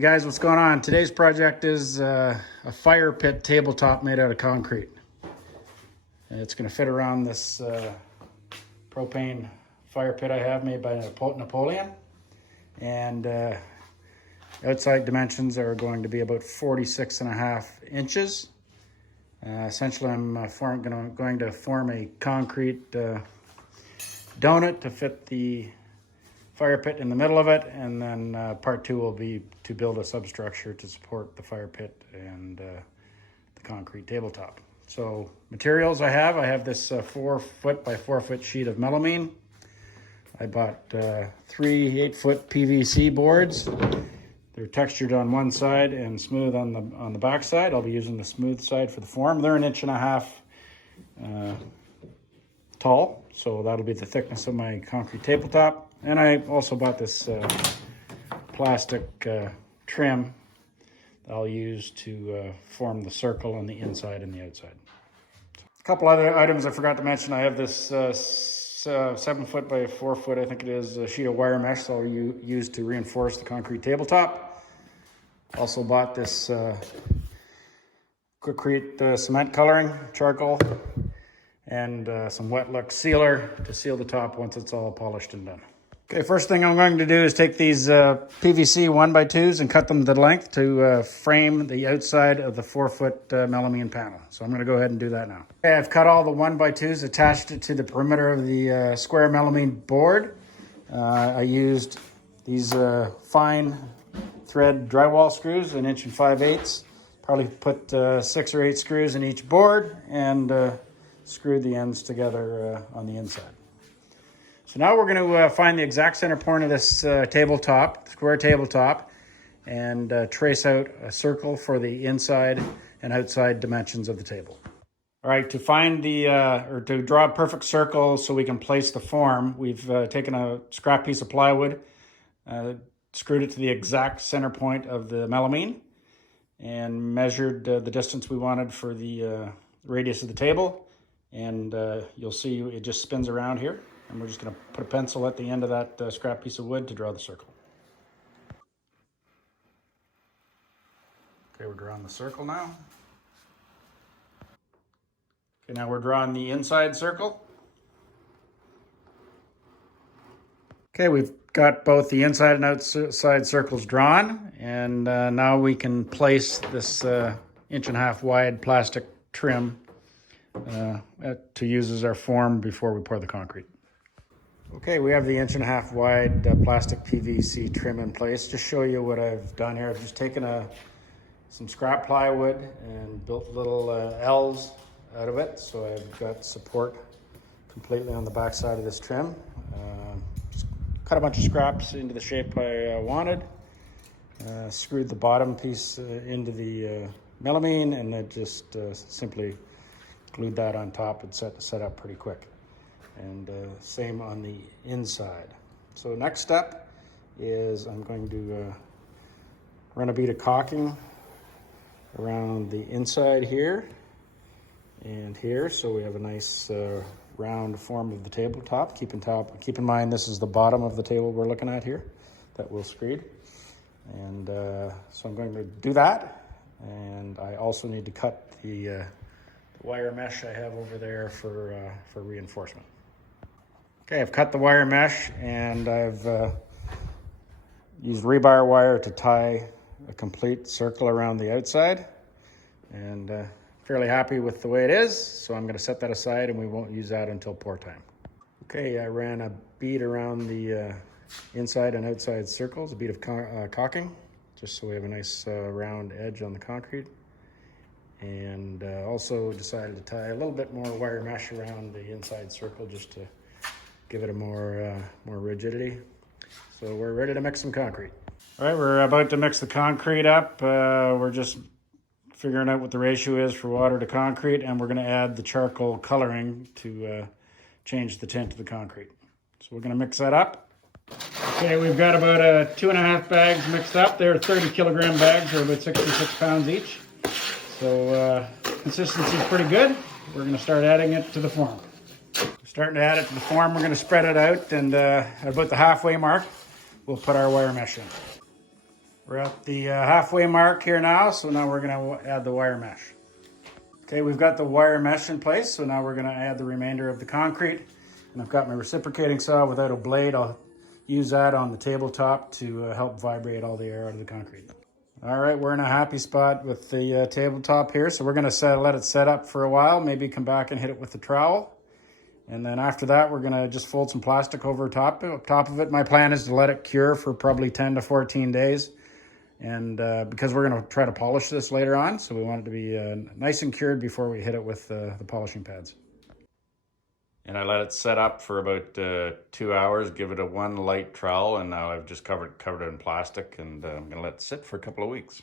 Hey guys, what's going on? Today's project is a fire pit tabletop made out of concrete. And it's going to fit around this propane fire pit I have made by Napoleon. And outside dimensions are going to be about 46.5 inches. Essentially, I'm going to form a concrete donut to fit the fire pit in the middle of it, and then part two will be to build a substructure to support the fire pit and the concrete tabletop. So materials I have this 4 foot by 4 foot sheet of melamine. I bought 3 8-foot PVC boards. They're textured on one side and smooth on the back side. I'll be using the smooth side for the form. They're 1.5 inches tall, so that'll be the thickness of my concrete tabletop. And I also bought this plastic trim that I'll use to form the circle on the inside and the outside. A couple other items I forgot to mention. I have this 7 foot by 4 foot, I think it is, a sheet of wire mesh that I'll use to reinforce the concrete tabletop. Also bought this Quikrete cement coloring, charcoal, and some wet look sealer to seal the top once it's all polished and done. Okay, first thing I'm going to do is take these PVC 1x2s and cut them to length to frame the outside of the 4 foot melamine panel. So I'm going to go ahead and do that now. Okay, I've cut all the 1x2s, attached it to the perimeter of the square melamine board. I used these fine thread drywall screws, 1 5/8 inches. Probably put 6 or 8 screws in each board and screwed the ends together on the inside. So now we're going to find the exact center point of this tabletop, square tabletop, and trace out a circle for the inside and outside dimensions of the table. All right, to find or to draw a perfect circle so we can place the form, we've taken a scrap piece of plywood, screwed it to the exact center point of the melamine, and measured the distance we wanted for the radius of the table. And you'll see it just spins around here. And we're just going to put a pencil at the end of that scrap piece of wood to draw the circle. Okay, we're drawing the circle now. Okay, now we're drawing the inside circle. Okay, we've got both the inside and outside circles drawn. And now we can place this 1.5 inch wide plastic trim to use as our form before we pour the concrete. Okay, we have the 1.5 inch wide plastic PVC trim in place. Just show you what I've done here. I've just taken some scrap plywood and built little L's out of it. So I've got support completely on the back side of this trim. Just cut a bunch of scraps into the shape I wanted. Screwed the bottom piece into the melamine, and then just simply glued that on top and set up pretty quick. And same on the inside. So next step is I'm going to run a bead of caulking around the inside here and here, so we have a nice round form of the tabletop. Keep in mind this is the bottom of the table we're looking at here that we'll screed. And so I'm going to do that, and I also need to cut the wire mesh I have over there for reinforcement. Okay, I've cut the wire mesh, and I've used rebar wire to tie a complete circle around the outside, and fairly happy with the way it is, so I'm going to set that aside and we won't use that until pour time. Okay, I ran a bead around the inside and outside circles, a bead of caulking, just so we have a nice round edge on the concrete, and also decided to tie a little bit more wire mesh around the inside circle just to give it a more rigidity. So we're ready to mix some concrete. All right, we're about to mix the concrete up. We're just figuring out what the ratio is for water to concrete, and we're gonna add the charcoal coloring to change the tint of the concrete. So we're gonna mix that up. Okay, we've got about 2.5 bags mixed up. They're 30 kilogram bags, they're about 66 pounds each. So consistency is pretty good. We're gonna start adding it to the form. Starting to add it to the form, we're going to spread it out, and at about the halfway mark, we'll put our wire mesh in. We're at the halfway mark here now, so now we're going to add the wire mesh. Okay, we've got the wire mesh in place, so now we're going to add the remainder of the concrete. And I've got my reciprocating saw without a blade. I'll use that on the tabletop to help vibrate all the air out of the concrete. All right, we're in a happy spot with the tabletop here, so we're going to let it set up for a while, maybe come back and hit it with the trowel. And then after that, we're going to just fold some plastic over top of it. My plan is to let it cure for probably 10 to 14 days. And because we're going to try to polish this later on, so we want it to be nice and cured before we hit it with the polishing pads. And I let it set up for about 2 hours, give it a one light trowel, and now I've just covered it in plastic, and I'm going to let it sit for a couple of weeks.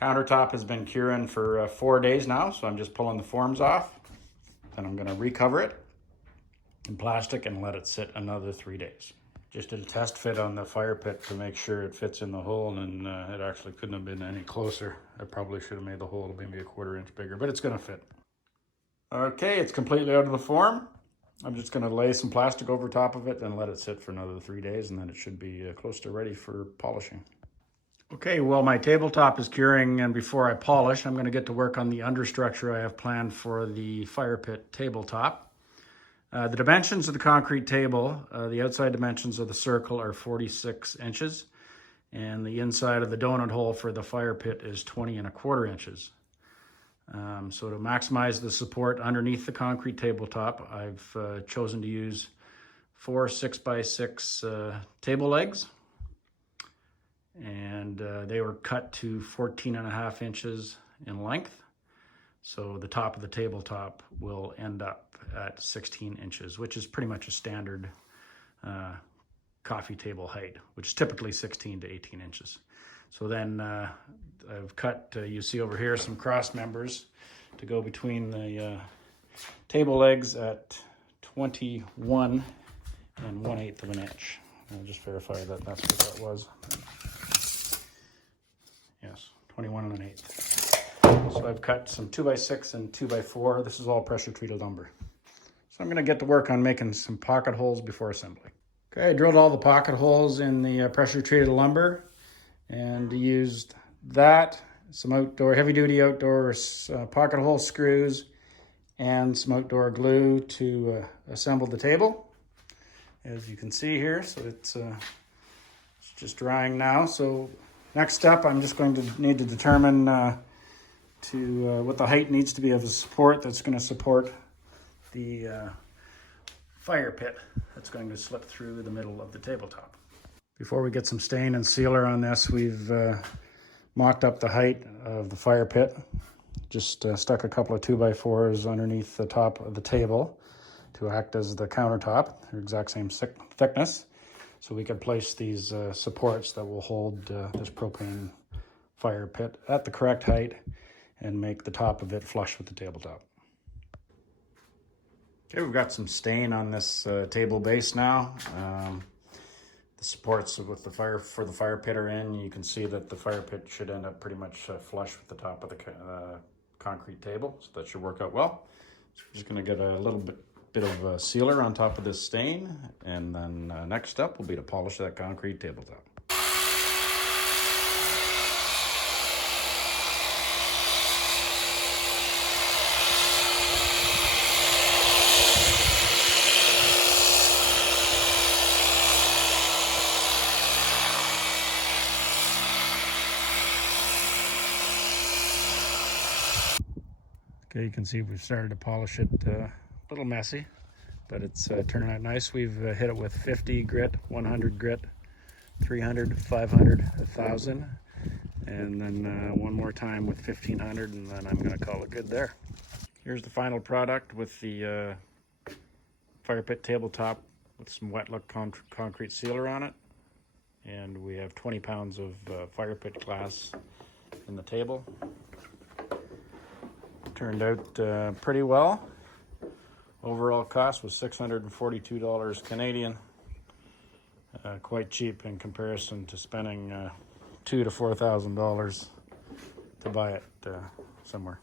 Countertop has been curing for 4 days now, so I'm just pulling the forms off. Then I'm going to recover it in plastic and let it sit another 3 days. Just did a test fit on the fire pit to make sure it fits in the hole, and it actually couldn't have been any closer. I probably should have made the hole maybe a 1/4 inch bigger, but it's going to fit. Okay, it's completely out of the form. I'm just going to lay some plastic over top of it and let it sit for another 3 days, and then it should be close to ready for polishing. Okay, well, my tabletop is curing, and before I polish, I'm going to get to work on the understructure I have planned for the fire pit tabletop. The dimensions of the concrete table, the outside dimensions of the circle are 46 inches, and the inside of the donut hole for the fire pit is 20 1/4 inches. So to maximize the support underneath the concrete tabletop, I've chosen to use 4 6x6 table legs, and they were cut to 14.5 inches in length. So the top of the tabletop will end up at 16 inches, which is pretty much a standard coffee table height, which is typically 16 to 18 inches. So then I've cut, you see over here, some cross members to go between the table legs at 21 1/8 of an inch. I'll just verify that that's what that was. Yes, 21 1/8. So I've cut some 2x6 and 2x4. This is all pressure treated lumber. So I'm going to get to work on making some pocket holes before assembly. Okay, I drilled all the pocket holes in the pressure treated lumber and used that, some heavy duty outdoor pocket hole screws, and some outdoor glue to assemble the table. As you can see here, so it's just drying now. So next up, I'm just going to need to determine what the height needs to be of a support that's going to support the fire pit that's going to slip through the middle of the tabletop. Before we get some stain and sealer on this, we've mocked up the height of the fire pit. Just stuck a couple of 2x4s underneath the top of the table to act as the countertop. They're exact same thickness. So we can place these supports that will hold this propane fire pit at the correct height and make the top of it flush with the tabletop. Okay, we've got some stain on this table base now. The supports with the fire pit are in. You can see that the fire pit should end up pretty much flush with the top of the concrete table, so that should work out well. So we're just going to get a little bit of sealer on top of this stain, and then next step will be to polish that concrete tabletop. Okay, you can see we've started to polish it, a little messy, but it's turning out nice. We've hit it with 50 grit, 100 grit, 300, 500, 1,000, and then one more time with 1,500, and then I'm going to call it good there. Here's the final product with the fire pit tabletop with some wet look concrete sealer on it, and we have 20 pounds of fire pit glass in the table. Turned out pretty well. Overall cost was $642 Canadian. Quite cheap in comparison to spending $2,000 to $4,000 to buy it somewhere.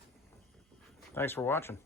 Thanks for watching.